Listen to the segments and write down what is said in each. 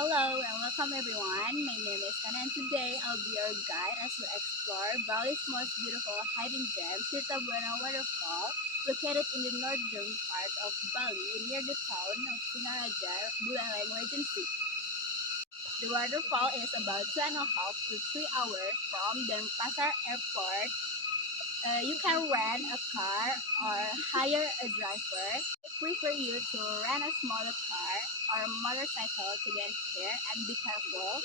Hello and welcome everyone. My name is Kana and today I'll be your guide as we explore Bali's most beautiful hiding gem, Tirta Bhuwana Waterfall, located in the northern part of Bali near the town of Singaraja, Buleleng Regency. The waterfall is about 2.5 to 3 hours from Denpasar Airport. You can rent a car or hire a driver. I prefer you to rent a smaller car or motorcycle to get here and be careful.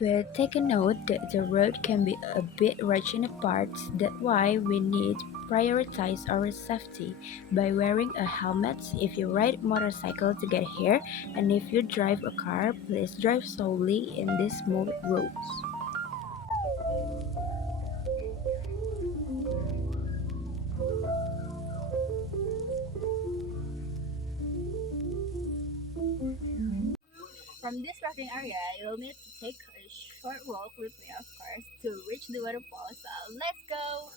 But take a note that the road can be a bit rough in parts. That's why we need prioritize our safety by wearing a helmet if you ride motorcycle to get here, and if you drive a car, please drive slowly in these smooth roads. From this parking area, you'll need to take a short walk with me, of course, to reach the waterfall. So let's go!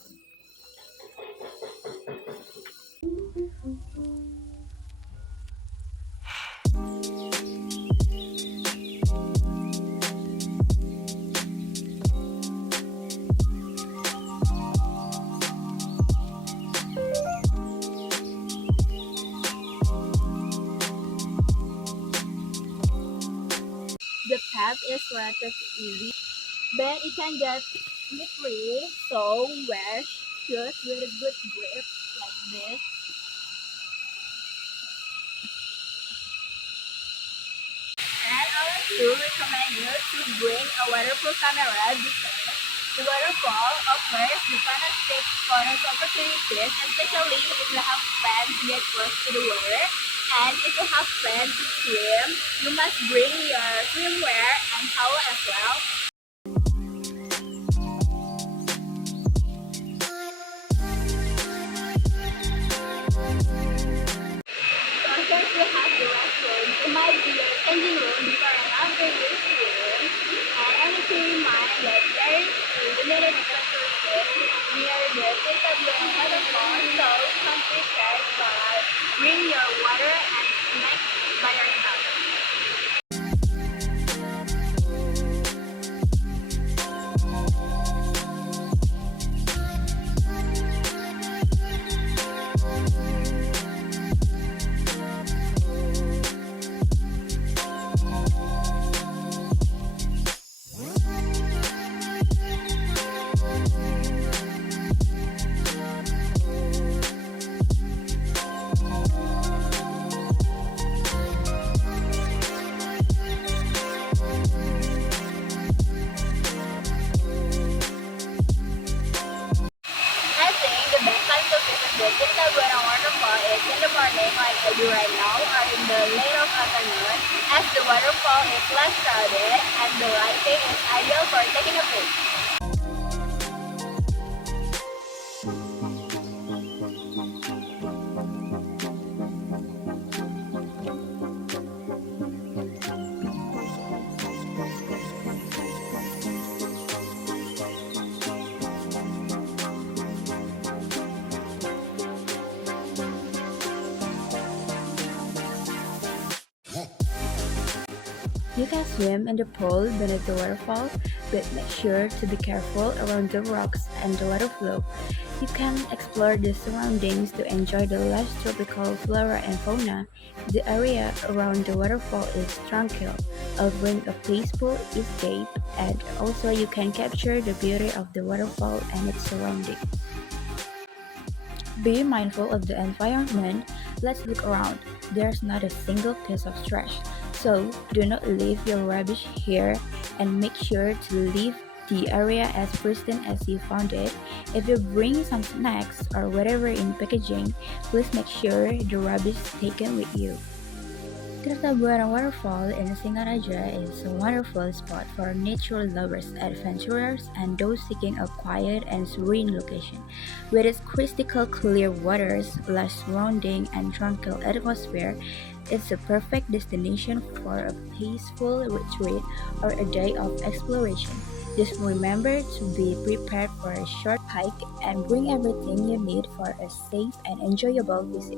The path is relatively easy, but it can get slippery, so wear shoes with a good grip like this. And I also recommend you to bring a waterproof camera because the waterfall offers the fantastic photos opportunities, especially if you have plans to get close to the water. And if you have plans to swim, you must bring your swimwear and towel as well. Of course, you have the restroom. It might be your changing room before and after your swim. And I need to remind that there is a limited facility near the Tirta Bhuwana Waterfall, so come prepared by bring your water and snacks by yourself. I think the best time to visit the Tirta Bhuwana Waterfall is in the morning like I do right now or in the late of afternoon as the waterfall is less crowded and the lighting is ideal for taking a pic. You can swim in the pool beneath the waterfall, but make sure to be careful around the rocks and the water flow. You can explore the surroundings to enjoy the lush tropical flora and fauna. The area around the waterfall is tranquil, offering a peaceful escape, and also you can capture the beauty of the waterfall and its surroundings. Be mindful of the environment. Let's look around. There's not a single piece of trash. So do not leave your rubbish here and make sure to leave the area as pristine as you found it. If you bring some snacks or whatever in packaging, please make sure the rubbish is taken with you. Tirta Bhuwana Waterfall in Singaraja is a wonderful spot for nature lovers, adventurers, and those seeking a quiet and serene location. With its crystal clear waters, lush surrounding, and tranquil atmosphere, it's a perfect destination for a peaceful retreat or a day of exploration. Just remember to be prepared for a short hike and bring everything you need for a safe and enjoyable visit.